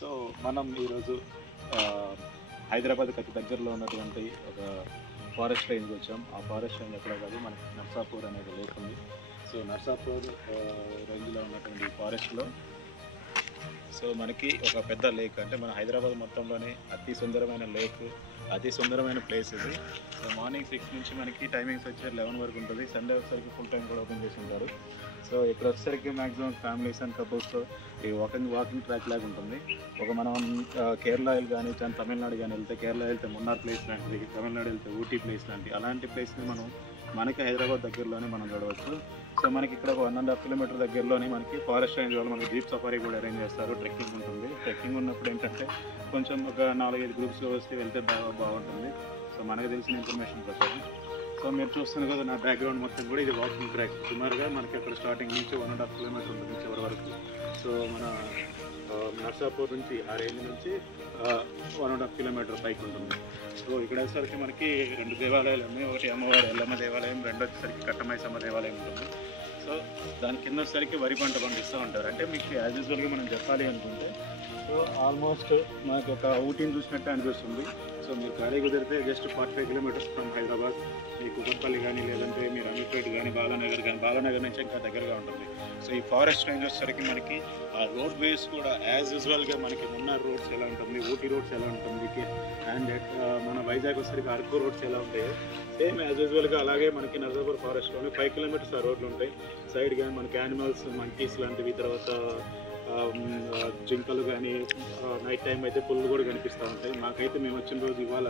So మనం ఈరోజు హైదరాబాద్కి అతి దగ్గరలో ఉన్నటువంటి ఒక ఫారెస్ట్ రేంజ్కి వచ్చాం. ఆ ఫారెస్ట్ రేంజ్ ఎక్కడ కాదు, మనకి నర్సాపూర్ అనేది లేక్ ఉంది. సో నర్సాపూర్ రేంజ్లో ఉన్నటువంటి ఫారెస్ట్లో సో మనకి ఒక పెద్ద లేక్, అంటే మన హైదరాబాద్ మొత్తంలోనే అతి సుందరమైన లేక్, అతి సుందరమైన ప్లేస్ ఇది. సో మార్నింగ్ 6 నుంచి మనకి టైమింగ్స్ వచ్చి 11 వరకు ఉంటుంది. సండే వచ్చేసరికి ఫుల్ టైం కూడా ఓపెన్ చేసి ఉంటారు. సో ఇక్కడ వచ్చేసరికి మ్యాక్సిమం ఫ్యామిలీస్ అండ్ కపుల్స్తో ఈ వాకింగ్ ట్రాక్ లాగా ఉంటుంది. ఒక మనం కేరళ కానీ తమిళనాడు కానీ వెళ్తే, కేరళ వెళ్తే మున్నార్ ప్లేస్ లాంటిది, తమిళనాడు వెళ్తే ఊటీ ప్లేస్ లాంటివి, అలాంటి ప్లేస్ని మనకి హైదరాబాద్ దగ్గరలోనే మనం చూడవచ్చు. సో మనకి ఇక్కడ ఒక 1.5 కిలోమీటర్ దగ్గరలోనే మనకి ఫారెస్ట్ రేంజ్ వాళ్ళు మనకి జీప్ సఫారీ కూడా అరేంజ్ చేస్తారు. ట్రెక్కింగ్ ఉంటుంది. ట్రెక్కింగ్ ఉన్నప్పుడు ఏంటంటే కొంచెం ఒక 4-5 గ్రూప్స్లో వస్తే వెళ్తే బాగుంటుంది. సో మనకు తెలిసిన ఇన్ఫర్మేషన్ ప్రకారం. సో మీరు చూస్తున్నారు కదా, నా బ్యాక్గ్రౌండ్ మొత్తం కూడా ఇది వాకింగ్ ట్రాక్. సుమారుగా మనకి అక్కడ స్టార్టింగ్ నుంచి 1.5 కిలోమీటర్ ఉంటుంది చివరి వరకు. సో మన నర్సాపూర్ నుంచి ఆ రేంజ్ నుంచి 1.5 కిలోమీటర్ పైకి ఉంటుంది. సో ఇక్కడ వచ్చేసరికి మనకి 2 దేవాలయాలు ఉన్నాయి. ఒకటి అమ్మవారి ఎల్లమ్మ దేవాలయం, రెండో వచ్చేసరికి కట్టమైసమ్మ దేవాలయం ఉంటుంది. సో దాని కింద వచ్చేసరికి వరి పంట పండిస్తూ ఉంటారు. అంటే మీకు యాజ్ యూజువల్గా మనం చెప్పాలి అనుకుంటే, సో ఆల్మోస్ట్ మనకు ఒక ఊటీని చూసినట్టే అనిపిస్తుంది. సో మీరు గాడి కుదిరితే జస్ట్ 45 కిలోమీటర్స్ ఫ్రమ్ హైదరాబాద్, మీకు కుక్కపల్లి కానీ, లేదంటే మీరు అమీర్పేట్ కానీ, బాలానగర్ కానీ, బాలానగర్ నుంచి ఇంకా దగ్గరగా ఉంటుంది. సో ఈ ఫారెస్ట్ రేంజ్ వచ్చేసరికి మనకి ఆ రోడ్ వేస్ కూడా యాజ్ యూజువల్గా మనకి మున్నార్ రోడ్స్ ఎలా ఉంటుంది, ఊటీ రోడ్స్ ఎలా ఉంటుంది, అండ్ మన వైజాగ్ వచ్చేసరికి అరకు రోడ్స్ ఎలా ఉంటాయో సేమ్ యాజ్ యూజువల్గా అలాగే మనకి నర్సాపూర్ ఫారెస్ట్లోనే 5 కిలోమీటర్స్ ఆ రోడ్లు ఉంటాయి. సైడ్ కానీ మనకి యానిమల్స్, మంకీస్ లాంటివి, తర్వాత జింకలు కానీ, నైట్ టైం అయితే పుల్లు కూడా కనిపిస్తూ ఉంటాయి. మాకైతే మేము వచ్చిన రోజు ఇవాళ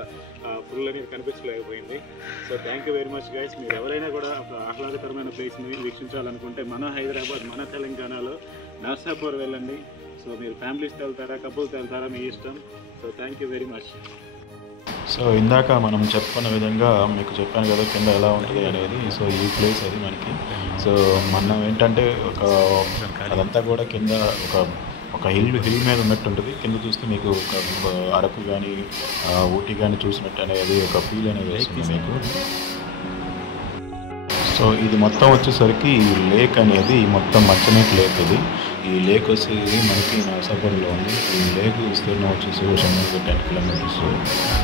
పుల్ అనేది కనిపించలేకపోయింది. So thank you very much guys. మీరు ఎవరైనా కూడా ఒక ఆహ్లాదకరమైన ప్లేస్ని వీక్షించాలనుకుంటే మన హైదరాబాద్, మన తెలంగాణలో నర్సాపూర్ వెళ్ళండి. సో మీరు ఫ్యామిలీస్తో వెళ్తారా, కపుల్స్తో వెళ్తారా, మీ ఇష్టం. So thank you very much. So ఇందాక మనం చెప్పుకున్న విధంగా మీకు చెప్పాను కదా కింద ఎలా ఉంటుంది అనేది. సో ఈ ప్లేస్ అది మనకి. సో మనం ఏంటంటే అదంతా కూడా కింద ఒక హిల్ మీద ఉన్నట్టు ఉంటుంది. కింద చూస్తే మీకు ఒక అరకు కానీ, ఊటీ కానీ చూసినట్టు అనేది ఒక ఫీల్ అనేది వస్తుంది మీకు. సో ఇది మొత్తం వచ్చేసరికి ఈ లేక్ అనేది మొత్తం మంచినీటి లేక్ ఇది. ఈ లేక్ వచ్చేది మనకి నర్సాపూర్లో ఉంది. ఈ లేక్ విస్తీర్ణం వచ్చేసి 10 కిలోమీటర్స్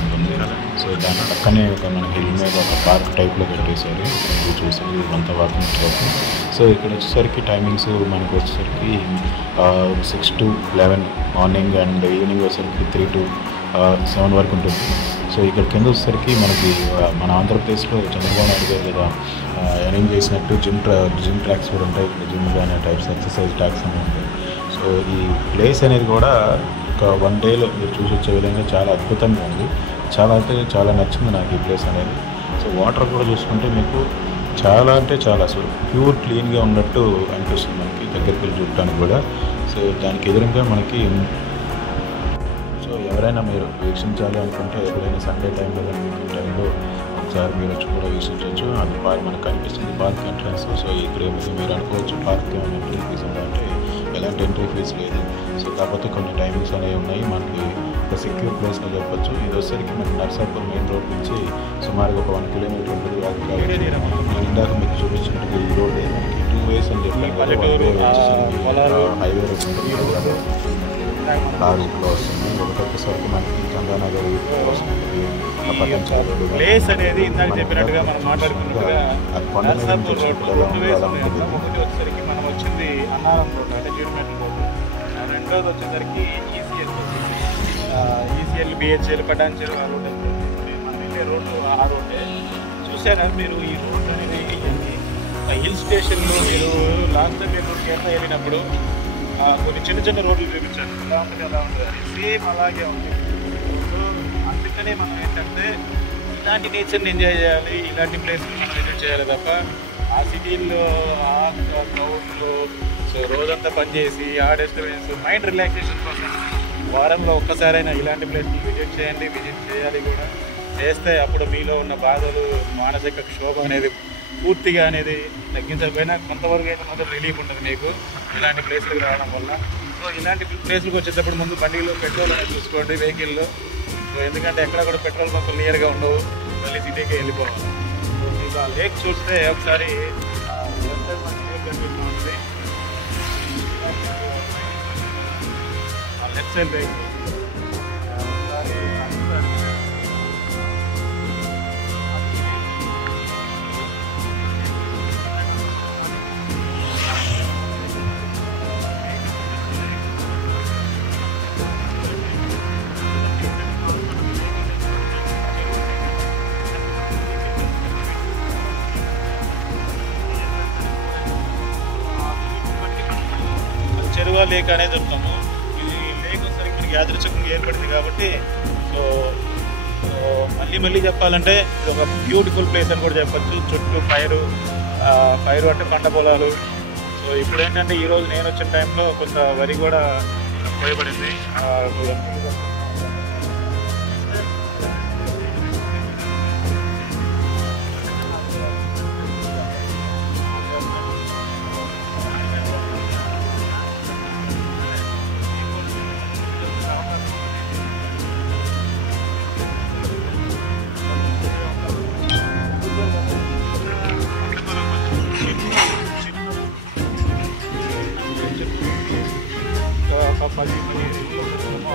ఉంటుంది. సో దాని పక్కనే ఒక మన హిల్ మీద ఒక పార్క్ టైప్లో పెట్టేశారు. ఇది చూసి అంతా వాకింగ్ ట్రాక్. సో ఇక్కడ వచ్చేసరికి టైమింగ్స్ మనకు వచ్చేసరికి 6 to 11 మార్నింగ్, అండ్ ఈవినింగ్ వచ్చేసరికి 3 to 7 వరకు ఉంటుంది. సో ఇక్కడ కింద వచ్చేసరికి మనకి మన ఆంధ్రప్రదేశ్లో చంద్రబాబు నాయుడు గారు కదా అరేంజ్ చేసినట్టు జిమ్ ట్రాక్స్ కూడా ఉంటాయి. ఇక్కడ జిమ్ కానీ టైప్స్ ఎక్సర్సైజ్ ట్రాక్స్ అని ఉంటాయి. సో ఈ ప్లేస్ అనేది కూడా ఒక 1 డేలో మీరు చూసి వచ్చే విధంగా చాలా అద్భుతంగా ఉంది. చాలా అంటే చాలా నచ్చింది నాకు ఈ ప్లేస్ అనేది. సో వాటర్ కూడా చూసుకుంటే మీకు చాలా అంటే చాలా అసలు ప్యూర్ క్లీన్గా ఉన్నట్టు అనిపిస్తుంది మనకి దగ్గరికి వెళ్ళి చూడటానికి కూడా. సో దానికి ఎదురుగా మనకి ఎవరైనా మీరు వీక్షించాలి అనుకుంటే ఎప్పుడైనా సండే టైంలో కానీ వీకెండ్ టైంలో ఒకసారి మీరు వచ్చి కూడా వీక్షించవచ్చు. అది మనకు కనిపిస్తుంది పార్క్ ఎంట్రన్స్. సో ఇక్కడ మీరు అనుకోవచ్చు పార్క్ ఎంట్రీ ఫీజు ఉందంటే ఎలాంటి ఎంట్రీ ఫీజు లేదు. సో కాకపోతే కొన్ని టైమింగ్స్ అనేవి ఉన్నాయి. మనకి ఒక సెక్యూర్ ప్లేస్గా చెప్పచ్చు. ఇది వచ్చేసరికి మనకి నర్సాపూర్ మెయిన్ రోడ్ నుంచి సుమారుగా ఒక 1 కిలోమీటర్ ఉంటుంది. నేను ఇందాక మీకు చూపించినట్టు ఈ రోడ్ మనకి 2 ways అని చెప్పి హైవే రోడ్ ఉంటుంది. ఆ రూట్లో వస్తుంది. ఒకటొక్కసారికి మనకి చందానగర్ వస్తుంది. ప్లేస్ అనేది ఇందాక చెప్పినట్టుగా మనం మాట్లాడుకున్నట్టుగా నర్సాపూర్ రోడ్లో 2 ways ఉన్నాయి. ఒకటి వచ్చేసరికి మనం వచ్చింది అన్నారం రోడ్, అంటే జీడిమెట్ల రోడ్డు. రెండోది వచ్చేసరికి ఈసీఎల్ బిహెచ్ఎల్ పటాన్చెరు ఆ రోడ్ మనం వెళ్ళే రోడ్డు ఆ రోడ్డే. చూసారా మీరు ఈ రోడ్ అనేది హిల్ స్టేషన్లో మీరు లాస్ట్ టైం మీరు కేరళ వెళ్ళినప్పుడు కొన్ని చిన్న రోడ్లు చూపించాను. ఎలా ఉంటుంది అలా ఉంటుంది, సేమ్ అలాగే ఉంది. సో అందుకనే మనం ఏంటంటే ఇలాంటి నేచర్ని ఎంజాయ్ చేయాలి, ఇలాంటి ప్లేస్ని మనం విజిట్ చేయాలి తప్ప ఆ సిటీల్లో ఆ క్రౌడ్లో సో రోజంతా పనిచేసి ఆ డిస్టర్బెన్స్ మైండ్ రిలాక్సేషన్ కోసం వారంలో ఒక్కసారైనా ఇలాంటి ప్లేస్ని విజిట్ చేయాలి కూడా. చేస్తే అప్పుడు మీలో ఉన్న బాధలు, మానసిక క్షోభ అనేది పూర్తిగా అనేది తగ్గించకపోయినా కొంతవరకు అయితే మాత్రం రిలీఫ్ ఉంటుంది మీకు ఇలాంటి ప్లేస్లకు రావడం వల్ల. సో ఇలాంటి ప్లేస్లకు వచ్చేటప్పుడు ముందు బండిలో పెట్రోల్ అనేది చూసుకోండి వెహికల్లో. సో ఎందుకంటే ఎక్కడ కూడా పెట్రోల్ బంకులు నియర్గా ఉండవు, మళ్ళీ సిటీకి వెళ్ళిపోవాలి. సో మీకు ఆ లేక్ చూస్తే ఒకసారి లేక్ కనిపిస్తూ ఉంటుంది. Style bike. చెరువు లేక్ అనేది చెప్తాము. ఇది లేక్ ఒకసారి మనకి యాదృచ్ఛికంగా ఏర్పడింది కాబట్టి సో మళ్ళీ చెప్పాలంటే ఇది ఒక బ్యూటిఫుల్ ప్లేస్ అని కూడా చెప్పచ్చు. చుట్టూ పైరు అంటే పంట పొలాలు. సో ఇప్పుడు ఏంటంటే ఈరోజు నేను వచ్చిన టైంలో కొంత వరి కూడా కోయబడింది.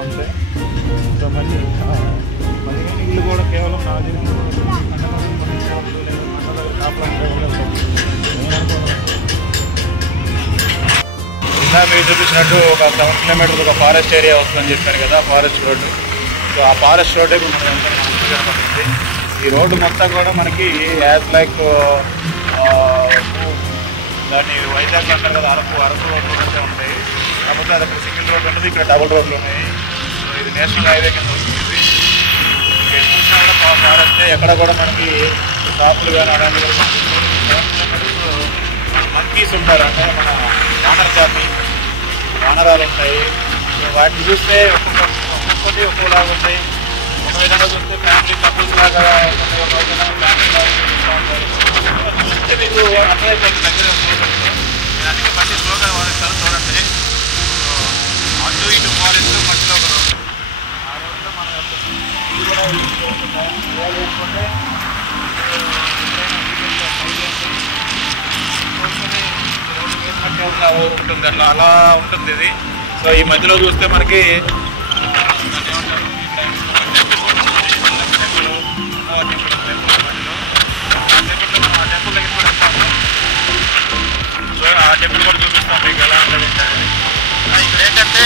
ఉంటాయి. సో మళ్ళీ ఇల్లు కూడా కేవలం ఇందా మీరు చూపించినట్టు ఒక 7 కిలోమీటర్స్ ఒక ఫారెస్ట్ ఏరియా వస్తుందని చెప్పాను కదా, ఫారెస్ట్ రోడ్డు. సో ఆ ఫారెస్ట్ రోడ్డే మనకి ఈ రోడ్డు మొత్తం కూడా మనకి యాజ్ లైక్ దాన్ని వైజాగ్ అంటారు కదా, అరకు రోడ్లు కంటే ఉంటాయి. కాకపోతే అది అక్కడ సింగిల్ రోడ్ ఉంటుంది, ఇక్కడ డబుల్ రోడ్లు ఉన్నాయి. సో ఇది నేషనల్ హైవే కింద వస్తుంది. ఇక్కడ చూసినా కూడా ఫారెస్ట్ ఎక్కడ కూడా మనకి షాపులు కానీ అలాంటివి మంకీస్ ఉంటారు, అంటే మన వానరాలు ఉంటాయి. వాటిని చూస్తే ఒక్కొక్కటి ఒక్కోలాగా ఉంటాయి. ఒక విధంగా చూస్తే ఫ్యామిలీ కపుల్స్ లాగా ఒక విధంగా ఫ్యామిలీ లాగా చూస్తూ ఉంటారు. చూస్తే మీకు అర్థమైపోతుంది దగ్గర నేను అందుకే మళ్ళీ స్లోగా వాడిస్తాను చూడండి. అటు ఇటు ఫారెస్ట్ మధ్యలో ఒక రోడ్డు, ఆ రోడ్లో మన ఇది కూడా వేసుకుంటే ఉంటుంది అలా ఉంటుంది ఇది. సో ఈ మధ్యలో చూస్తే మనకి ఆ టెంపుల్ కూడా చూపిస్తాం మీకు ఎలా ఉంటుంది. ఇక్కడ ఏంటంటే